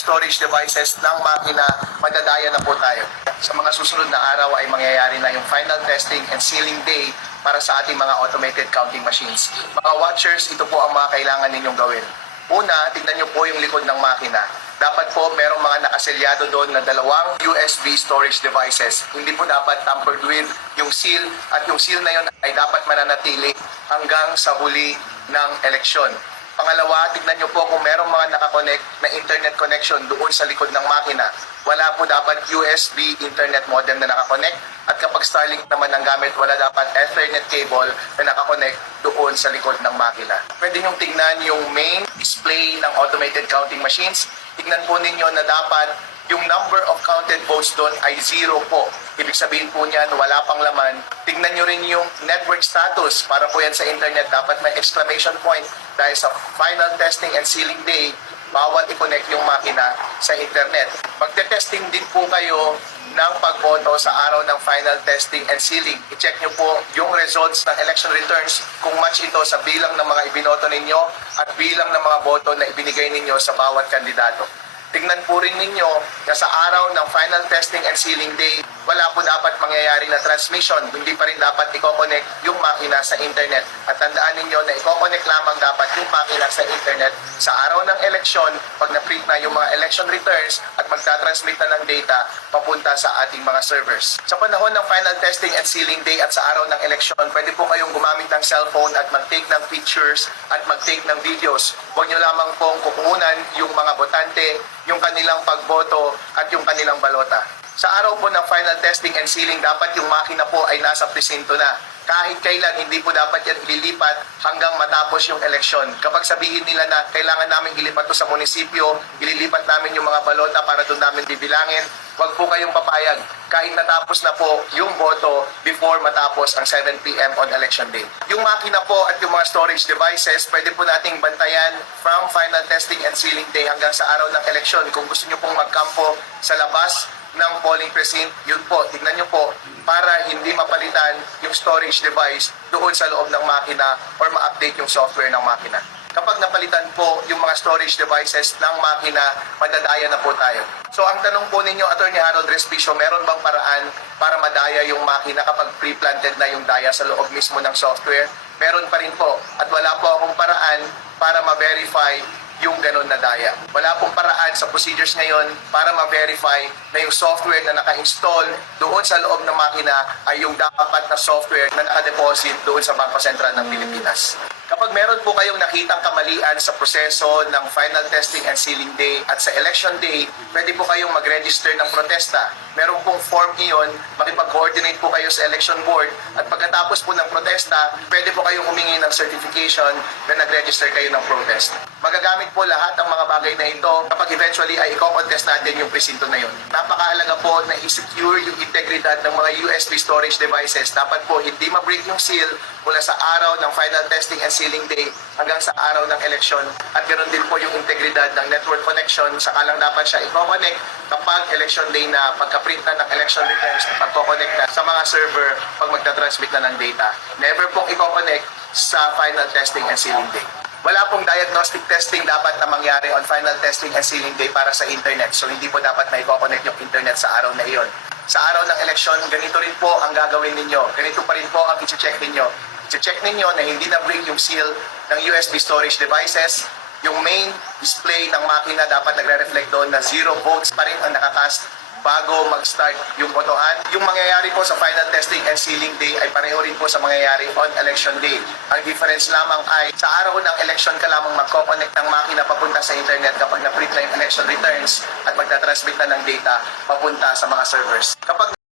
storage devices ng makina, madadaya na po tayo. Sa mga susunod na araw ay mangyayari na yung final testing and sealing day para sa ating mga automated counting machines. Mga watchers, ito po ang mga kailangan ninyong gawin. Una, tignan nyo po yung likod ng makina. Dapat po merong mga nakaselyado doon na dalawang USB storage devices. Hindi po dapat tampered with yung seal, at yung seal na yun ay dapat mananatili hanggang sa huli ng eleksyon. Pangalawa, tignan nyo po kung merong mga nakakonect na internet connection doon sa likod ng makina. Wala po dapat USB internet modem na nakakonect, at kapag Starlink naman ang gamit, wala dapat Ethernet cable na nakakonect doon sa likod ng makina. Pwede nyong tignan yung main display ng automated counting machines. Tignan po ninyo na dapat yung number of counted votes doon ay 0 po. Ibig sabihin po niyan, wala pang laman. Tignan nyo rin yung network status. Para po yan sa internet, dapat may exclamation point dahil sa final testing and sealing day, bawal i-connect yung makina sa internet. Magte-testing din po kayo ng pagboto sa araw ng final testing and sealing. I-check nyo po yung results ng election returns kung match ito sa bilang ng mga ibinoto ninyo at bilang ng mga boto na ibinigay ninyo sa bawat kandidato. Tingnan po rin ninyo na sa araw ng final testing and sealing day, wala po dapat mangyayari na transmission. Hindi pa rin dapat i-connect yung makina sa internet. At tandaan ninyo na i-connect lamang dapat yung makina sa internet sa araw ng eleksyon pag na-print na yung mga election returns at magta-transmit na ng data papunta sa ating mga servers. Sa panahon ng final testing and sealing day at sa araw ng eleksyon, pwede po kayong gumamit ng cellphone at mag-take ng pictures at mag-take ng videos. Huwag nyo lamang pong kukunan yung mga botante, yung kanilang pagboto at yung kanilang balota. Sa araw po ng final testing and sealing, dapat yung makina po ay nasa presinto na. Kahit kailan, hindi po dapat yan ililipat hanggang matapos yung eleksyon. Kapag sabihin nila na kailangan namin ilipat to sa munisipyo, ililipat namin yung mga balota para doon namin bibilangin, huwag po kayong papayag. Kahit natapos na po yung boto before matapos ang 7 p.m. on election day. Yung makina po at yung mga storage devices, pwede po nating bantayan from final testing and sealing day hanggang sa araw ng eleksyon. Kung gusto nyo pong magkampo sa labas ng polling precinct, yun po, tignan nyo po para hindi mapalitan yung storage device doon sa loob ng makina or ma-update yung software ng makina. Kapag napalitan po yung mga storage devices ng makina, madadaya na po tayo. So ang tanong po ninyo, Attorney Harold Respicio, meron bang paraan para madaya yung makina kapag pre-planted na yung daya sa loob mismo ng software? Meron pa rin po. At wala po akong paraan para ma-verify yung ganun na daya. Wala pong paraan sa procedures ngayon para ma-verify na yung software na naka-install doon sa loob ng makina ay yung dapat na software na naka-deposit doon sa Bangko Sentral ng Pilipinas. Kapag meron po kayong nakitang kamalian sa proseso ng final testing and sealing day at sa election day, pwede po kayong mag-register ng protesta. Meron pong form iyon, makipag-coordinate po kayo sa election board at pagkatapos po ng protesta, pwede po kayong humingi ng certification na nag-register kayo ng protest. Magagamit po lahat ng mga bagay na ito kapag eventually ay i-contest natin yung presinto na yun. Napakahalaga po na i-secure yung integridad ng mga USB storage devices. Dapat po hindi ma-break yung seal mula sa araw ng final testing and sealing day hanggang sa araw ng eleksyon. At ganoon din po yung integridad ng network connection. Saka lang dapat siya i-connect kapag election day na, pagka-print na ng election returns na pagko-connect na sa mga server pag magta-transmit na ng data. Never pong i-connect sa final testing and sealing day. Wala pong diagnostic testing dapat na mangyari on final testing and sealing day para sa internet. So hindi po dapat na i-connect yung internet sa araw na iyon. Sa araw ng eleksyon, ganito rin po ang gagawin ninyo. Ganito pa rin po ang i-check ninyo. I-check ninyo na hindi na-break yung seal ng USB storage devices. Yung main display ng makina dapat nagre-reflect doon na 0 votes pa rin ang nakakast bago mag-start yung botohan. Yung mangyayari po sa final testing and sealing day ay pareho rin po sa mangyayari on election day. Ang difference lamang ay sa araw ng election ka lamang magko-connect ng makina papunta sa internet kapag na-print na yung election returns at magta-transmit na ng data papunta sa mga servers. Kapag